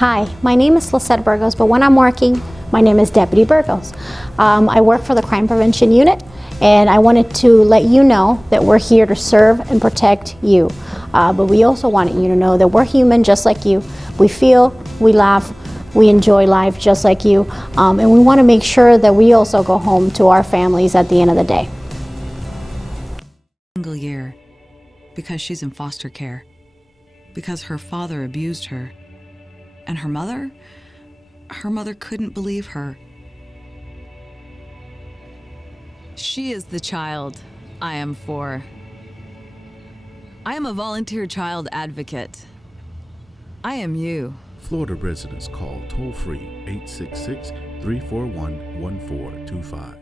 Hi, my name is Lisette Burgos, but when I'm working, my name is Deputy Burgos. I work for the Crime Prevention Unit, and I wanted to let you know that we're here to serve and protect you. But we also wanted you to know that we're human just like you. We feel, we laugh, we enjoy life just like you, and we want to make sure that we also go home to our families at the end of the day. Single year, because she's in foster care, because her father abused her, and her mother couldn't believe her. She is the child I am for. I am a volunteer child advocate. I am you. Florida residents call toll-free 866-341-1425.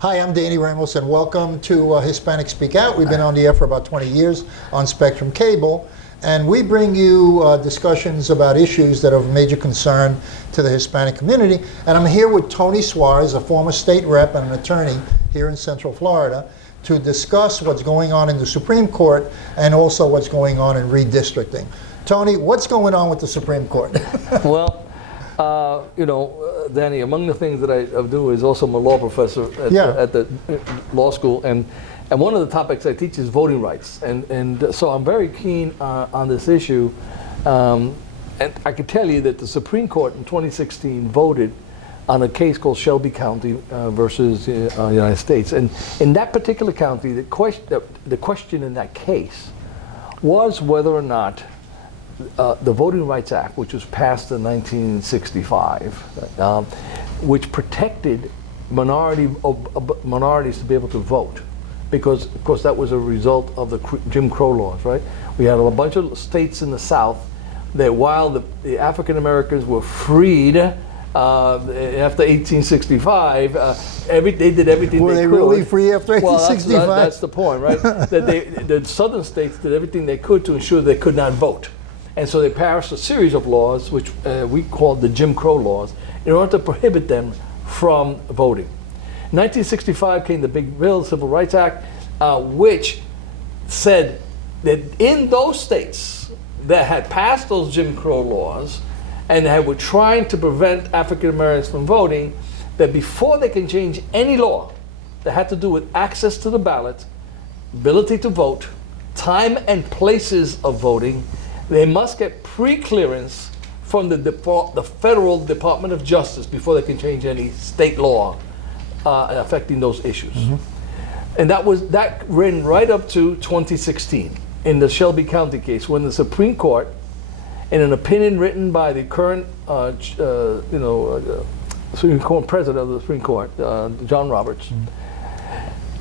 Hi, I'm Danny Ramos, and welcome to Hispanic Speak Out. We've been on the air for about 20 years on Spectrum Cable, and we bring you discussions about issues that are of major concern to the Hispanic community. And I'm here with Tony Suarez, a former state rep and an attorney here in Central Florida, to discuss what's going on in the Supreme Court and also what's going on in redistricting. Tony, what's going on with the Supreme Court? Well, Danny, among the things that I do is also I'm a law professor at the law school, and one of the topics I teach is voting rights, and so I'm very keen on this issue, and I can tell you that the Supreme Court in 2016 voted on a case called Shelby County versus the United States, and in that particular county, the question in that case was whether or not the Voting Rights Act, which was passed in 1965, which protected minorities to be able to vote, because of course that was a result of the Jim Crow laws, right? We had a bunch of states in the South that while the African Americans were freed after 1865, they did everything they could. Were they really free after 1865? Well, that's the point, right? That the southern states did everything they could to ensure they could not vote. And so they passed a series of laws, which we called the Jim Crow laws, in order to prohibit them from voting. In 1965 came the big bill, Civil Rights Act, which said that in those states that had passed those Jim Crow laws and were trying to prevent African Americans from voting, that before they can change any law that had to do with access to the ballot, ability to vote, time and places of voting, they must get pre-clearance from the Federal Department of Justice before they can change any state law affecting those issues. Mm-hmm. And that ran right up to 2016 in the Shelby County case, when the Supreme Court, in an opinion written by the current Supreme Court President of the Supreme Court, John Roberts,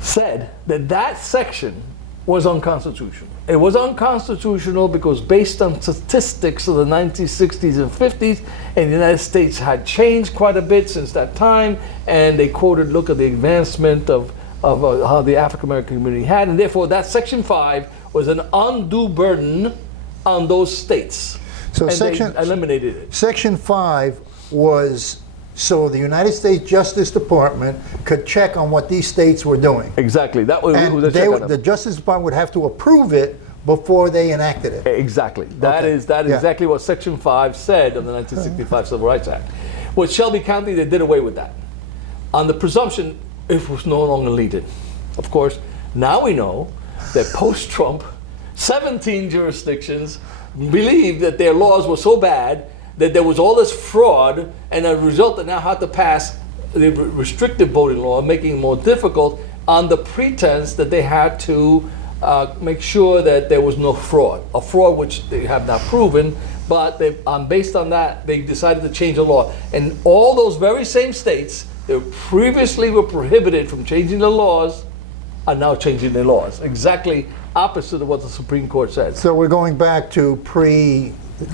said that section was unconstitutional. It was unconstitutional because based on statistics of the 1960s and 50s, and the United States had changed quite a bit since that time, and they quoted, look at the advancement of how the African American community had, and therefore that Section 5 was an undue burden on those states. So and they eliminated it. Section 5 was so the United States Justice Department could check on what these states were doing. Exactly. That was the Justice Department would have to approve it before they enacted it. Exactly. That is exactly what Section 5 said of the 1965 Civil Rights Act. With Shelby County, they did away with that. On the presumption, it was no longer needed. Of course, now we know that post-Trump, 17 jurisdictions believed that their laws were so bad that there was all this fraud, and a result that now had to pass the restrictive voting law, making it more difficult on the pretense that they had to make sure that there was no fraud, a fraud which they have not proven, but based on that, they decided to change the law. And all those very same states that previously were prohibited from changing the laws are now changing their laws. Exactly opposite of what the Supreme Court said. So we're going back to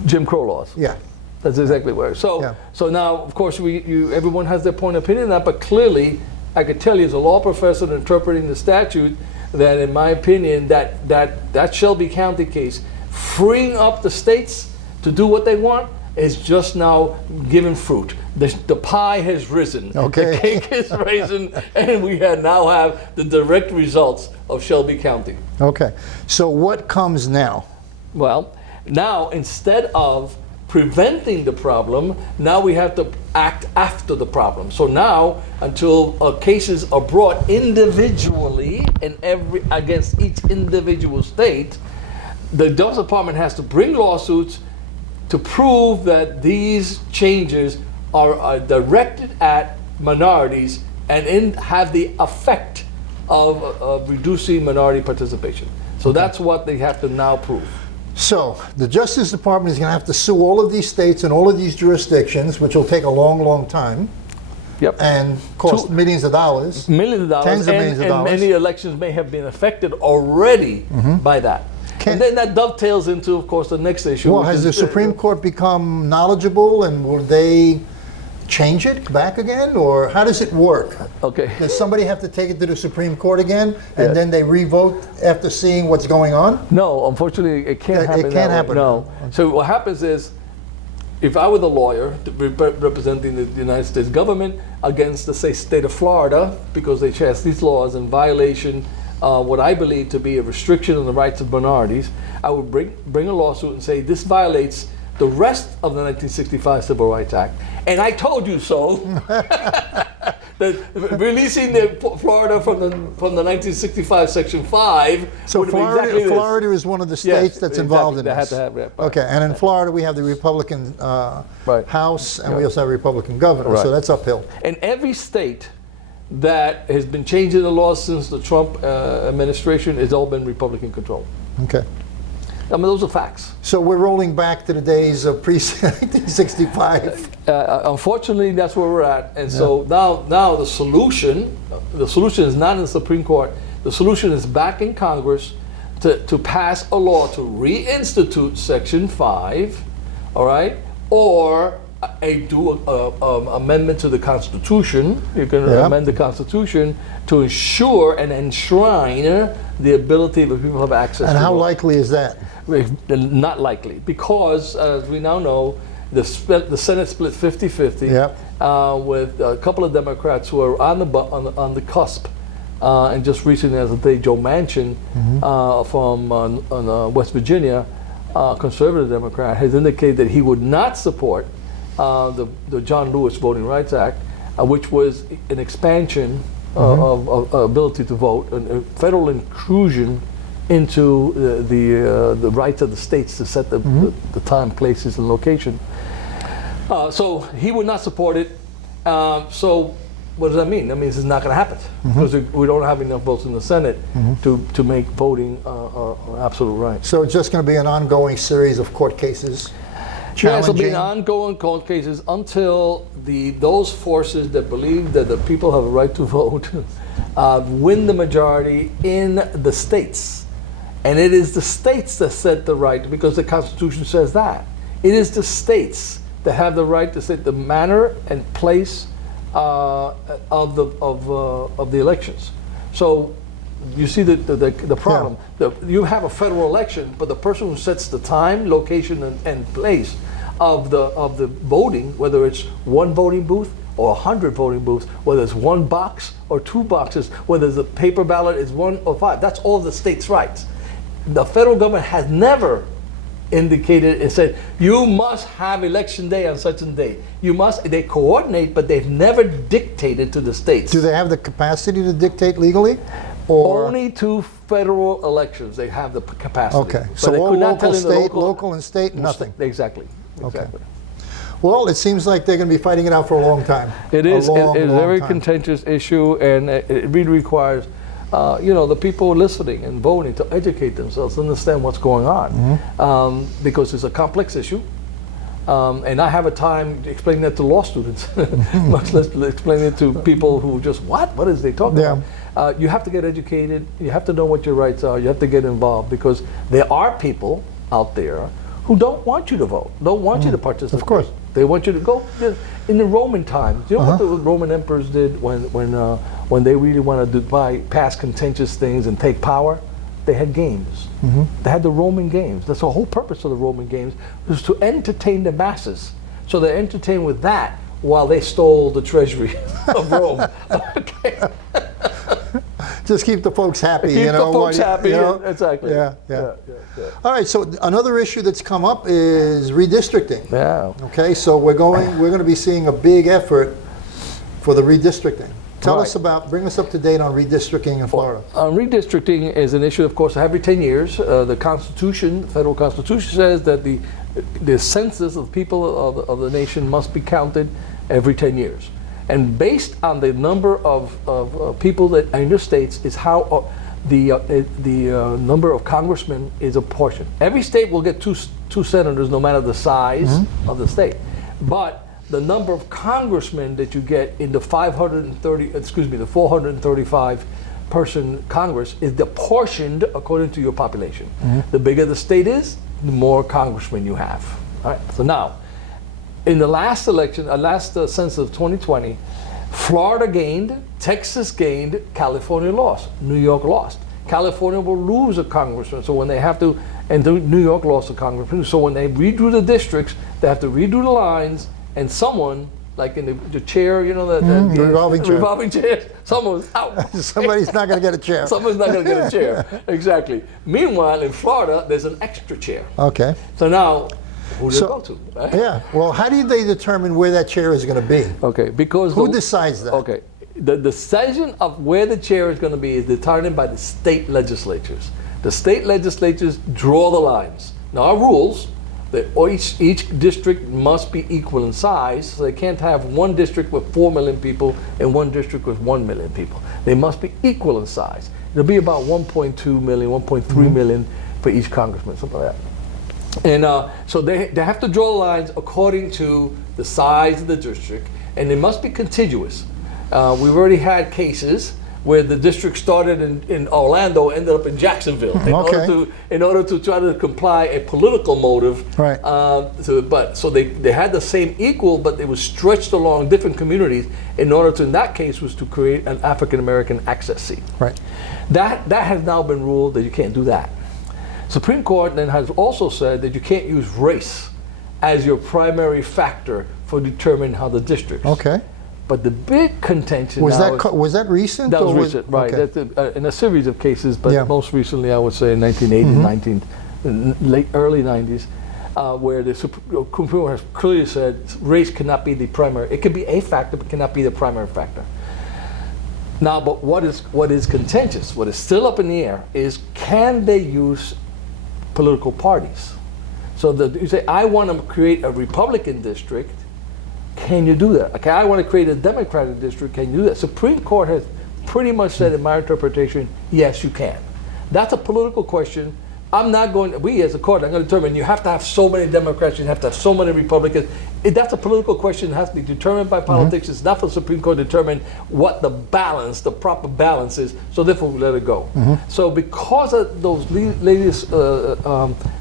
Jim Crow laws. Yeah. That's exactly where. So, Yeah. so now, of course, everyone has their point of opinion on that, but clearly, I could tell you as a law professor interpreting the statute that, in my opinion, that Shelby County case, freeing up the states to do what they want, is just now giving fruit. The pie has risen. Okay. The cake is risen, and we now have the direct results of Shelby County. Okay. So what comes now? Well, now instead of preventing the problem, now we have to act after the problem. So now, until cases are brought individually against each individual state, the Justice Department has to bring lawsuits to prove that these changes are directed at minorities and have the effect of reducing minority participation. So that's what they have to now prove. So the Justice Department is going to have to sue all of these states and all of these jurisdictions, which will take a long, long time. Yep. And cost millions of dollars. Millions of dollars. Tens of millions of and dollars. many elections may have been affected already by that. And then that dovetails into, of course, the next issue. Well, which has is, the Supreme Court become knowledgeable, and will they change it back again, or how does it work? Okay. Does somebody have to take it to the Supreme Court again, and then they revote after seeing what's going on? No, unfortunately, it can't happen. It can't that way. happen. No. So what happens is, if I were the lawyer representing the United States government against the state of Florida, because they passed these laws in violation what I believe to be a restriction on the rights of minorities, I would bring a lawsuit and say this violates the rest of the 1965 Civil Rights Act, and I told you so. That releasing Florida from the 1965 Section 5. So would be exactly this. Florida is one of the states that's involved in they this. Have to have that. Okay, and in Florida we have the Republican House, and we also have a Republican governor, so that's uphill. And every state that has been changing the laws since the Trump administration has all been Republican controlled. Okay. I mean, those are facts. So we're rolling back to the days of pre-1965. Unfortunately, that's where we're at. And so now the solution is not in the Supreme Court. The solution is back in Congress to pass a law to reinstitute Section 5, all right, or do amendment to the Constitution. You can amend the Constitution to ensure and enshrine the ability of people to have access. And to how law. likely is that? Not likely, because as we now know, the Senate split 50-50 with a couple of Democrats who are on the cusp. And just recently, as of today, Joe Manchin from West Virginia, conservative Democrat, has indicated that he would not support the John Lewis Voting Rights Act, which was an expansion of ability to vote, a federal intrusion into the rights of the states to set the time, places, and location. So he would not support it. So what does that mean? That means it's not going to happen because we don't have enough votes in the Senate to make voting an absolute right. So it's just going to be an ongoing series of court cases. Yeah, it'll be an ongoing court cases until those forces that believe that the people have a right to vote win the majority in the states. And it is the states that set the right, because the Constitution says that. It is the states that have the right to set the manner and place of the elections. So you see the problem. You have a federal election, but the person who sets the time, location, and place of the voting, whether it's one voting booth or 100 voting booths, whether it's one box or two boxes, whether the paper ballot is 1 or 5, that's all the states' rights. The federal government has never indicated and said, you must have election day on such a day. You must, they coordinate, but they've never dictated to the states. Do they have the capacity to dictate legally? Or? Only to federal elections they have the capacity. Okay, But so they all could not tell local, in the state, local and state, nothing. Exactly. Okay. Well, it seems like they're going to be fighting it out for a long time. It is. Long, It's a long very time. contentious issue, and it really requires, the people listening and voting to educate themselves, understand what's going on, because it's a complex issue. And I have a time explaining that to law students, much less explaining it to people who just, what is they talking about? You have to get educated, you have to know what your rights are, you have to get involved, because there are people out there who don't want you to vote, don't want you to participate. Of course. They want you to go. In the Roman times, you know what the Roman emperors did when they really wanted to pass contentious things and take power? They had games. They had the Roman games. That's the whole purpose of the Roman games, was to entertain the masses. So they entertained with that while they stole the treasury of Rome. Okay. Just keep the folks happy. Keep you know, the folks happy. You know? Exactly. Yeah. All right. So another issue that's come up is redistricting. Yeah. Okay. So we're going to be seeing a big effort for the redistricting. Tell us bring us up to date on redistricting in Florida. Redistricting is an issue, of course, every 10 years. The Constitution, the federal Constitution says that the census of people of the nation must be counted every 10 years. And based on the number of people that are in your states is how the number of congressmen is apportioned. Every state will get two senators no matter the size of the state. But the number of congressmen that you get in the 435 person Congress is apportioned according to your population. The bigger the state is, the more congressmen you have. All right. So now, in the last election, last census of 2020, Florida gained, Texas gained, California lost, New York lost. California will lose a congressman, so when they have to, and New York lost a congressman, so when they redo the districts, they have to redo the lines, and someone, like in the chair, you know, the revolving chair, someone's out. Somebody's not going to get a chair. Someone's not going to get a chair, exactly. Meanwhile, in Florida, there's an extra chair. Okay. So now, who do they go to? Right? Yeah. Well, how do they determine where that chair is going to be? Okay, because who decides that? Okay, the decision of where the chair is going to be is determined by the state legislatures. The state legislatures draw the lines. Now, our rules that each district must be equal in size, so they can't have one district with 4 million people and one district with 1 million people. They must be equal in size. It'll be about 1.2 million, 1.3 million for each congressman, something like that. And so they have to draw lines according to the size of the district, and it must be contiguous. We've already had cases where the district started in Orlando, ended up in Jacksonville, in order to try to comply a political motive. Right. So they had the same equal, but it was stretched along different communities in order to, in that case, was to create an African American access seat. Right. That has now been ruled that you can't do that. Supreme Court then has also said that you can't use race as your primary factor for determining how the districts. Okay. But the big contention was that recent? That was recent, right? Okay. That's in a series of cases, but most recently, I would say, in 1980, early 90s, where the Supreme Court has clearly said race cannot be the primary. It could be a factor, but cannot be the primary factor. Now, but what is contentious, what is still up in the air, is can they use political parties? So you say, I want to create a Republican district. Can you do that? Okay, I want to create a Democratic district. Can you do that? Supreme Court has pretty much said, in my interpretation, yes, you can. That's a political question. I'm not going, we as a court, I'm going to determine you have to have so many Democrats, you have to have so many Republicans. That's a political question that has to be determined by politics. It's not for the Supreme Court to determine what the proper balance is, so therefore we let it go. So because of those latest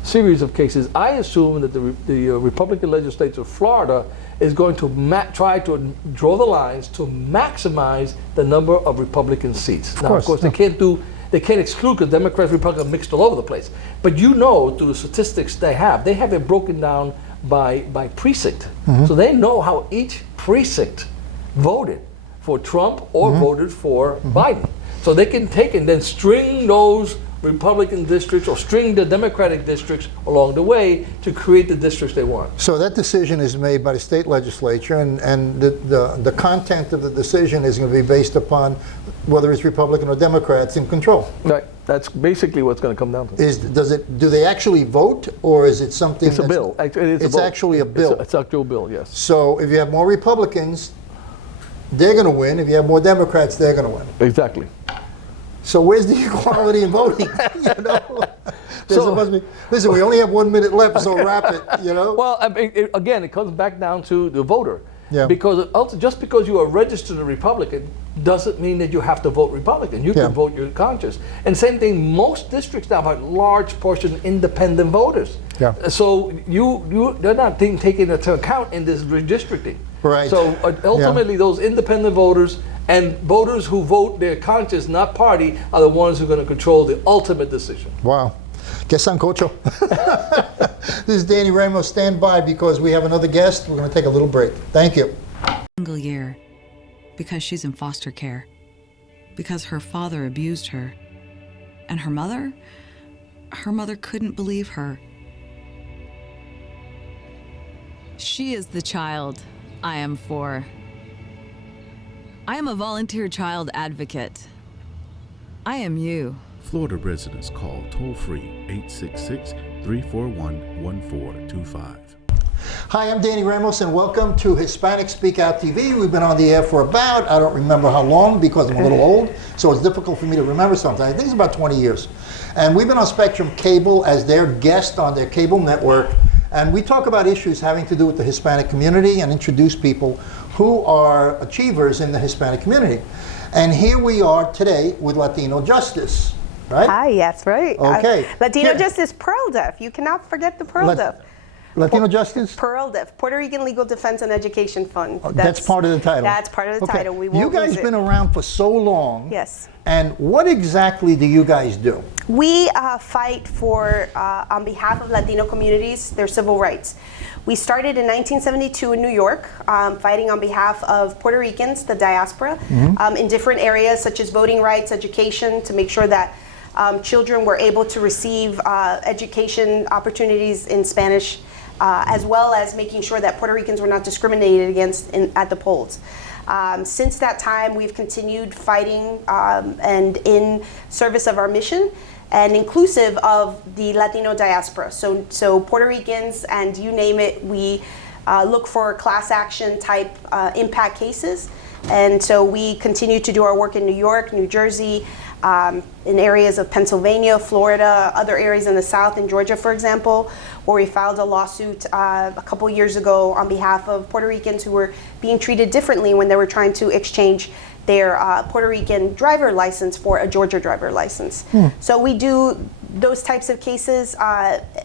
series of cases, I assume that the Republican legislature of Florida is going to try to draw the lines to maximize the number of Republican seats. Now, of course, they can't exclude, because Democrats and Republicans are mixed all over the place. But you know, through the statistics they have it broken down by precinct. So they know how each precinct voted for Trump or voted for Biden. So they can take and then string those Republican districts or string the Democratic districts along the way to create the districts they want. So that decision is made by the state legislature, and the content of the decision is going to be based upon whether it's Republican or Democrats in control. Right. That's basically what's going to come down to. Do they actually vote, or is it something? It's a bill. It's actually a bill. It's an actual bill, yes. So if you have more Republicans, they're going to win. If you have more Democrats, they're going to win. Exactly. So where's the equality in voting? You know, listen, we only have 1 minute left, so wrap it. You know. Well, again, it comes back down to the voter. Yeah. Because just because you are registered a Republican doesn't mean that you have to vote Republican. You Yeah. can vote your conscience. And same thing, most districts now have large portion independent voters. Yeah. So they're not taking into account in this redistricting. Right. So ultimately, those independent voters and voters who vote their conscience, not party, are the ones who are going to control the ultimate decision. Wow. Que sancocho. This is Danny Ramos. Stand by because we have another guest. We're going to take a little break. Thank you. Single year because she's in foster care, because her father abused her, and her mother couldn't believe her. She is the child I am for. I am a volunteer child advocate. I am you. Florida residents call toll-free 866-341-1425. Hi, I'm Danny Ramos, and welcome to Hispanic Speak Out TV. We've been on the air for about, I don't remember how long because I'm a little old, so it's difficult for me to remember sometimes. I think it's about 20 years. And we've been on Spectrum Cable as their guest on their cable network, and we talk about issues having to do with the Hispanic community and introduce people who are achievers in the Hispanic community. And here we are today with Latino Justice, right? Hi, that's right. Okay. Latino Yeah. Justice PERLDEF. You cannot forget the PERLDEF. Latino Justice? PERLDEF, Puerto Rican Legal Defense and Education Fund. That's part of the title. That's part of the Okay. title. We You won't guys lose it. been around for so long. Yes. And what exactly do you guys do? We fight for, on behalf of Latino communities, their civil rights. We started in 1972 in New York, fighting on behalf of Puerto Ricans, the diaspora, in different areas such as voting rights, education, to make sure that children were able to receive education opportunities in Spanish, as well as making sure that Puerto Ricans were not discriminated against at the polls. Since that time, we've continued fighting and in service of our mission and inclusive of the Latino diaspora. So Puerto Ricans and you name it, we look for class action type impact cases. And so we continue to do our work in New York, New Jersey, in areas of Pennsylvania, Florida, other areas in the South, in Georgia, for example, where we filed a lawsuit a couple years ago on behalf of Puerto Ricans who were being treated differently when they were trying to exchange their Puerto Rican driver license for a Georgia driver license. So we do those types of cases.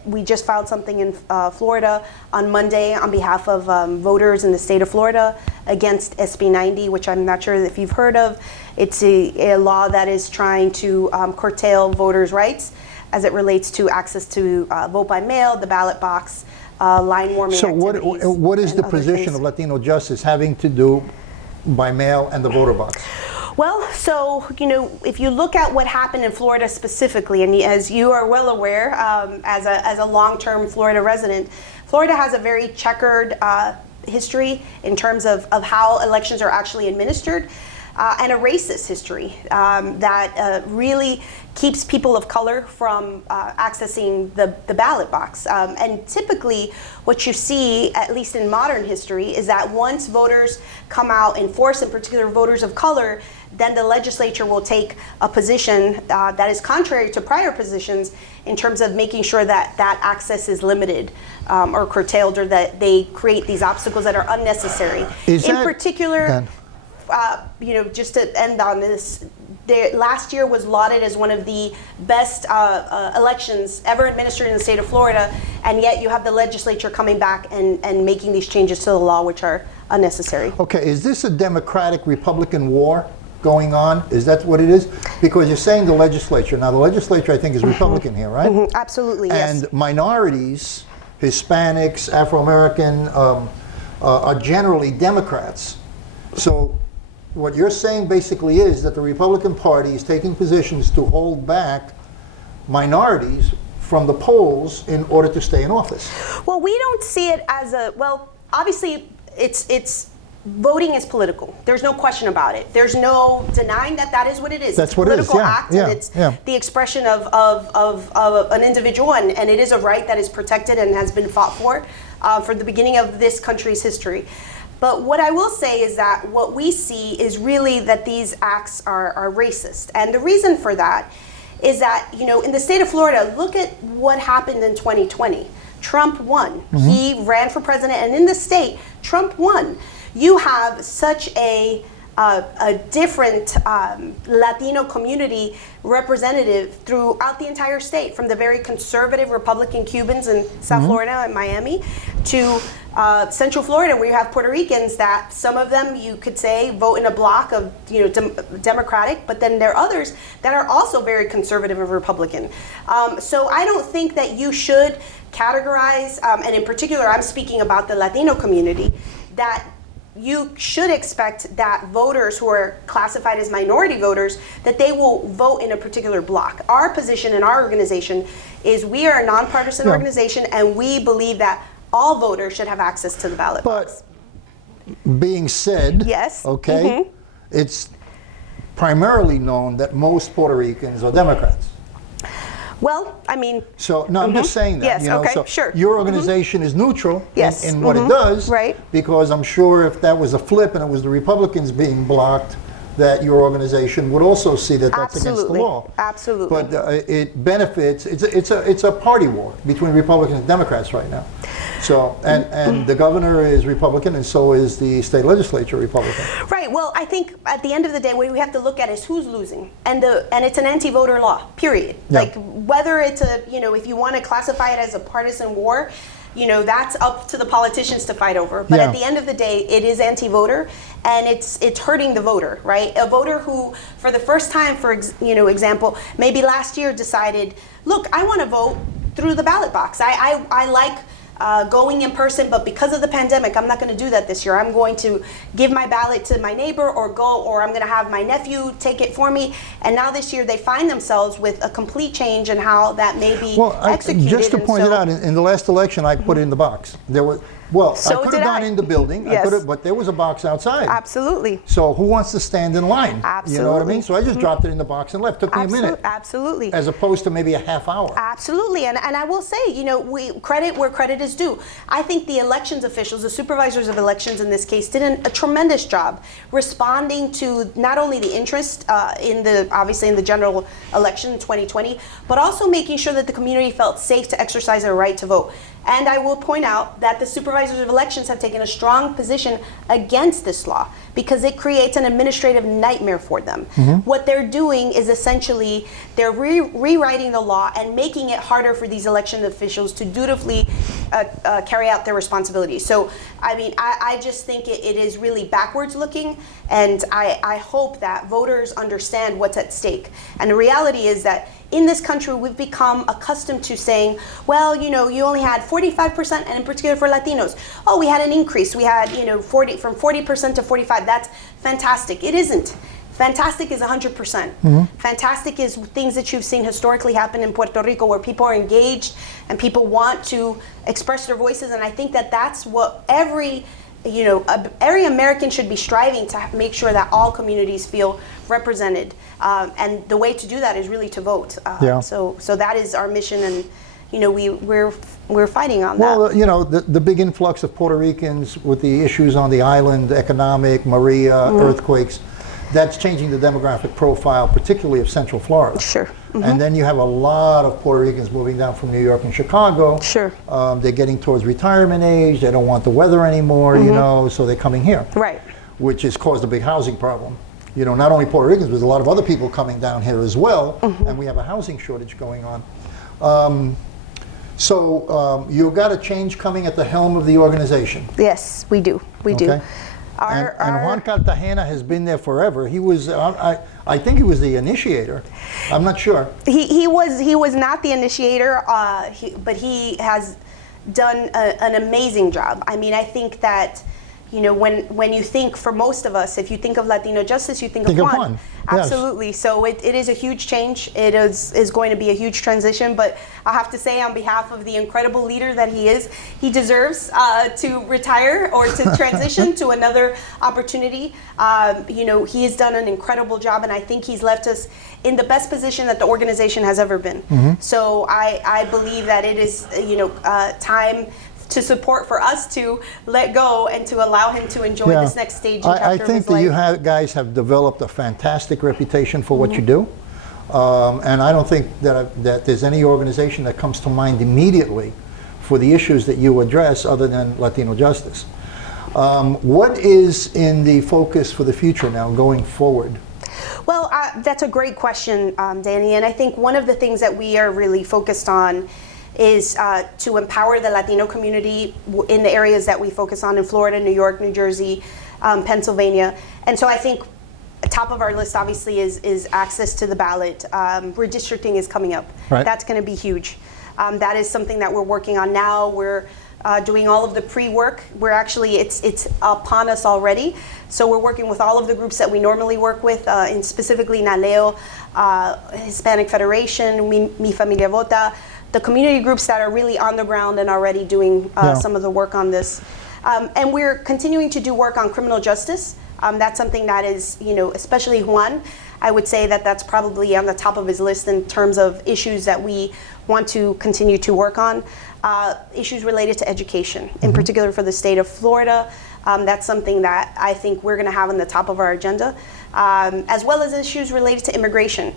We just filed something in Florida on Monday on behalf of voters in the state of Florida against SB 90, which I'm not sure if you've heard of. It's a law that is trying to curtail voters' rights as it relates to access to vote by mail, the ballot box, line warming So activities. what is and the other position things. of Latino Justice having to do by mail and the voter box? Well, so, if you look at what happened in Florida specifically, and as you are well aware, as a long-term Florida resident, Florida has a very checkered history in terms of how elections are actually administered, and a racist history that really keeps people of color from accessing the ballot box. And typically what you see, at least in modern history, is that once voters come out in force, in particular voters of color, then the legislature will take a position that is contrary to prior positions in terms of making sure that that access is limited or curtailed, or that they create these obstacles that are unnecessary. In particular, just to end on this, last year was lauded as one of the best elections ever administered in the state of Florida, and yet you have the legislature coming back and making these changes to the law, which are unnecessary. Okay, is this a Democratic-Republican war going on? Is that what it is? Because you're saying the legislature. Now, the legislature, I think, is Republican here, right? Absolutely, yes. And minorities, Hispanics, Afro-American, are generally Democrats. So what you're saying basically is that the Republican Party is taking positions to hold back minorities from the polls in order to stay in office. Well, we don't see it as obviously it's voting is political. There's no question about it. There's no denying that is what it is. That's it's what it is, political yeah, act, yeah, and it's yeah. the expression of an individual, and it is a right that is protected and has been fought for the beginning of this country's history. But what I will say is that what we see is really that these acts are racist. And the reason for that is that, in the state of Florida, look at what happened in 2020. Trump won. He ran for president, and in the state, Trump won. you have such a different Latino community representative throughout the entire state, from the very conservative Republican Cubans in South Florida and Miami to Central Florida, where you have Puerto Ricans that some of them you could say vote in a block of Democratic, but then there are others that are also very conservative and Republican. So I don't think that you should categorize, and in particular I'm speaking about the Latino community, that you should expect that voters who are classified as minority voters, that they will vote in a particular block. Our position in our organization is we are a nonpartisan organization, and we believe that all voters should have access to the ballot box. But being said, yes, okay, it's primarily known that most Puerto Ricans are Democrats. Well, I mean... So, no, I'm just saying that. Yes, you know, okay, so sure. your organization is neutral Yes. in what it does, Right. because I'm sure if that was a flip and it was the Republicans being blocked, that your organization would also see that that's against the law. Absolutely. But it benefits, it's a party war between Republicans and Democrats right now. So, and the governor is Republican, and so is the state legislature Republican. Right. Well, I think at the end of the day, what we have to look at is who's losing, and it's an anti-voter law. Period. Yeah. Like whether it's if you want to classify it as a partisan war, that's up to the politicians to fight over. But at the end of the day, it is anti-voter, and it's hurting the voter, right? A voter who, for the first time, for example, maybe last year decided, look, I want to vote through the ballot box. I like going in person, but because of the pandemic, I'm not going to do that this year. I'm going to give my ballot to my neighbor or I'm going to have my nephew take it for me. And now this year they find themselves with a complete change in how that may be executed. Just to point it out, in the last election, I put it in the box. There was, I could have gone in the building, Yes. but there was a box outside. Absolutely. So who wants to stand in line? Absolutely. You know what I mean? So I just dropped it in the box and left. Took me a minute. Absolutely. As opposed to maybe a half hour. Absolutely, and I will say, we credit where credit is due. I think the elections officials, the supervisors of elections in this case, did a tremendous job responding to not only the interest obviously in the general election in 2020, but also making sure that the community felt safe to exercise their right to vote. And I will point out that the supervisors of elections have taken a strong position against this law because it creates an administrative nightmare for them. What they're doing is essentially they're rewriting the law and making it harder for these election officials to dutifully carry out their responsibilities. So, I mean, I just think it is really backwards looking, and I hope that voters understand what's at stake. And the reality is that in this country, we've become accustomed to saying, well, you only had 45%, and in particular for Latinos, oh, we had an increase. We had, from 40% to 45. That's fantastic. It isn't. Fantastic is 100%. Fantastic is things that you've seen historically happen in Puerto Rico, where people are engaged and people want to express their voices. And I think that that's what every American should be striving to make sure that all communities feel represented. And the way to do that is really to vote. So that is our mission, and we're fighting on that. Well, the big influx of Puerto Ricans with the issues on the island, economic, Maria, earthquakes, that's changing the demographic profile, particularly of Central Florida. Sure. And then you have a lot of Puerto Ricans moving down from New York and Chicago. Sure. They're getting towards retirement age. They don't want the weather anymore, so they're coming here. Right. Which has caused a big housing problem. Not only Puerto Ricans, but there's a lot of other people coming down here as well, and we have a housing shortage going on. So you've got a change coming at the helm of the organization. Yes, we do. We do. And Juan Cartagena has been there forever. He was, I think he was the initiator. I'm not sure. He was not the initiator, but he has done an amazing job. I mean, I think that, when you think, for most of us, if you think of Latino justice, you think of Juan. Absolutely. Yes. So it is a huge change. It is going to be a huge transition, but I have to say, on behalf of the incredible leader that he is, he deserves to retire or to transition to another opportunity. He has done an incredible job, and I think he's left us in the best position that the organization has ever been. So I believe that it is, time to support for us to let go and to allow him to enjoy this next stage and chapter I of his think that life. you guys have developed a fantastic reputation for what you do. And I don't think that there's any organization that comes to mind immediately for the issues that you address other than Latino justice. What is in the focus for the future now, going forward? Well, that's a great question, Danny. And I think one of the things that we are really focused on is to empower the Latino community in the areas that we focus on in Florida, New York, New Jersey, Pennsylvania. And so I think top of our list obviously is access to the ballot. Redistricting is coming up. Right. That's going to be huge. That is something that we're working on now. We're doing all of the pre-work. We're actually, it's upon us already. So we're working with all of the groups that we normally work with, in specifically NALEO, Hispanic Federation, Mi Familia Vota, the community groups that are really on the ground and already doing some of the work on this. And we're continuing to do work on criminal justice. That's something that is, especially Juan, I would say that that's probably on the top of his list in terms of issues that we want to continue to work on. Issues related to education, in particular for the state of Florida. That's something that I think we're going to have on the top of our agenda, as well as issues related to immigration.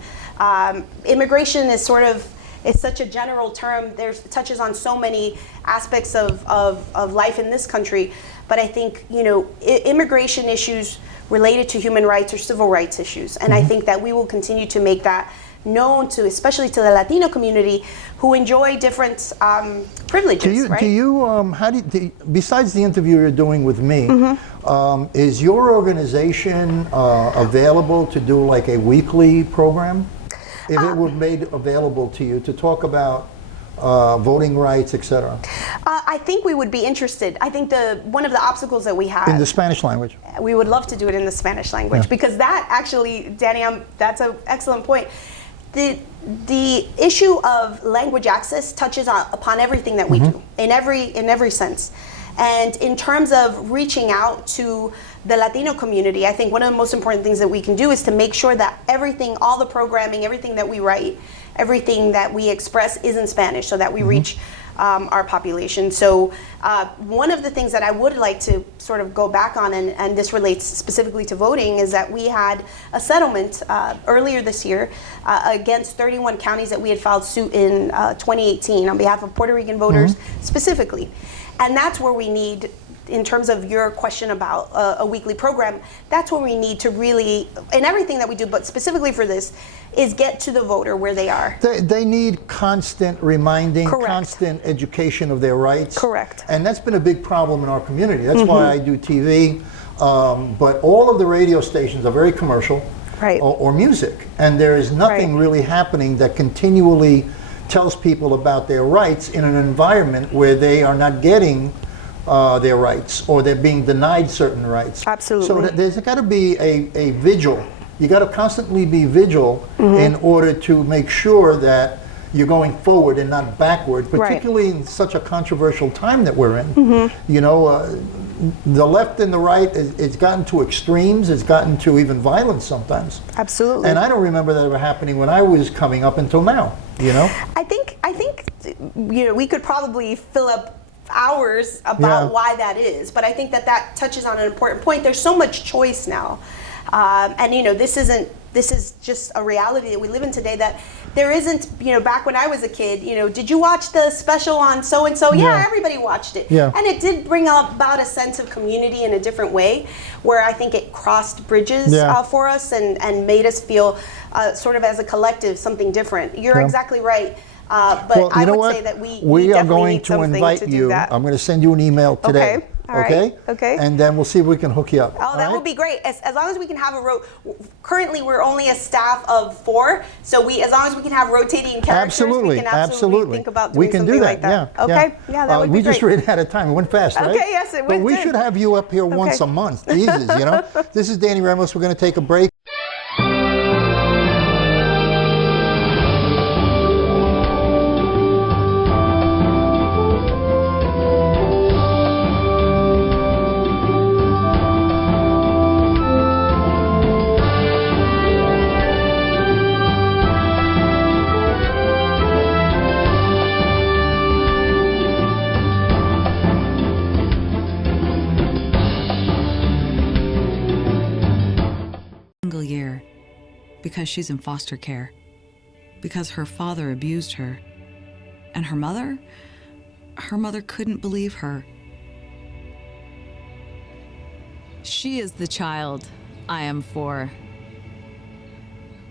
Immigration is it's such a general term. It touches on so many aspects of life in this country. But I think, immigration issues related to human rights or civil rights issues. And I think that we will continue to make that known to, especially to the Latino community who enjoy different privileges, right? Do you, besides the interview you're doing with me, is your organization available to do like a weekly program? If it were made available to you to talk about voting rights, etc. I think we would be interested. I think one of the obstacles that we have in the Spanish language. We would love to do it in the Spanish language because that actually, Danny, that's an excellent point. The issue of language access touches upon everything that we do in every sense. And in terms of reaching out to the Latino community, I think one of the most important things that we can do is to make sure that everything, all the programming, everything that we write, everything that we express is in Spanish so that we reach our population. So one of the things that I would like to sort of go back on, and this relates specifically to voting, is that we had a settlement earlier this year against 31 counties that we had filed suit in 2018 on behalf of Puerto Rican voters specifically. And that's where we need, in terms of your question about a weekly program, that's where we need to really, in everything that we do, but specifically for this, is get to the voter where they are. They need constant reminding, Correct. constant education of their rights. Correct. And that's been a big problem in our community. That's why I do TV. But all of the radio stations are very commercial, Right. or music. And there is nothing really happening that continually tells people about their rights in an environment where they are not getting their rights, or they're being denied certain rights. Absolutely. So there's got to be a vigil. You got to constantly be vigil in order to make sure that you're going forward and not backward, particularly in such a controversial time that we're in. The left and the right, it's gotten to extremes. It's gotten to even violence sometimes. Absolutely. And I don't remember that ever happening when I was coming up until now. I think we could probably fill up hours about why that is, but I think that touches on an important point. There's so much choice now, and this is just a reality that we live in today, that there isn't, back when I was a kid, did you watch the special on so and so? Yeah, everybody watched it. Yeah. And it did bring about a sense of community in a different way, where I think it crossed bridges for us and made us feel sort of as a collective something different. You're exactly right. But I would say that we are definitely going need to something invite to do you. that. I'm going to send you an email today. Okay. All right. Okay. And then we'll see if we can hook you up. Oh, that would be great. As long as we can have currently we're only a staff of 4, so as long as we can have rotating characters, we can absolutely think about doing something like that. Yeah, okay. Yeah, that would be we great. just ran out of time. It went fast, right? Okay, yes, it went But we good. should have you up here once a month. Jesus, This is Danny Ramos. We're going to take a break. Year because she's in foster care, because her father abused her, and her mother couldn't believe her. She is the child I am for.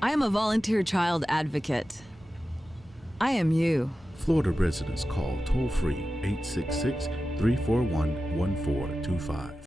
I am a volunteer child advocate. I am you. Florida residents call toll-free 866-341-1425.